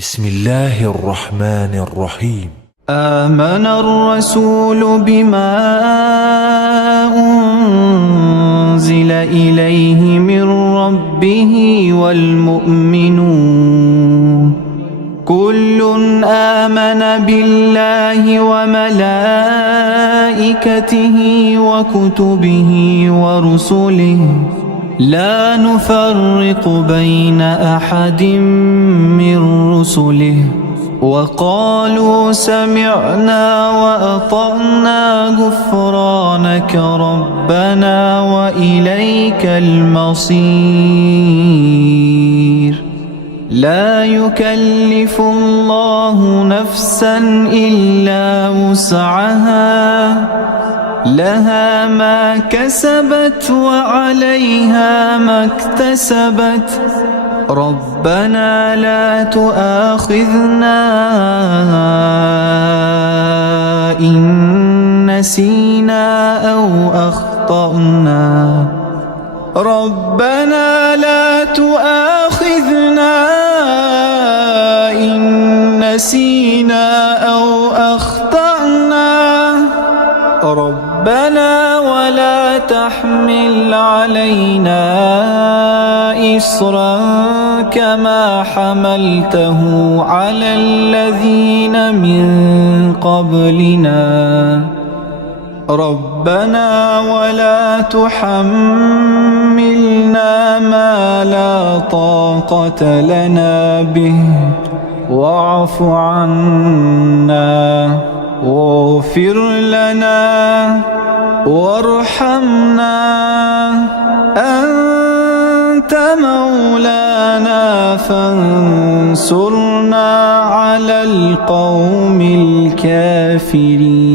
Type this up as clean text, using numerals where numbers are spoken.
بسم الله الرحمن الرحيم. آمن الرسول بما أنزل إليه من ربه والمؤمنون كل آمن بالله وملائكته وكتبه ورسله لا نفرق بين أحد من رسله وقالوا سمعنا وأطعنا غفرانك ربنا وإليك المصير. لا يكلف الله نفسا إلا وسعها لها ما كسبت وعليها ما اكتسبت ربنا لا تؤاخذنا إن نسينا أو أخطأنا ربنا لا تؤاخذنا إن نسينا أو أخطأنا ربنا ولا تحمل علينا إصرا كما حملته على الذين من قبلنا ربنا ولا تحملنا ما لا طاقة لنا به واعف عنا واغفر لنا وارحمنا أنت مولانا فانصرنا على القوم الكافرين.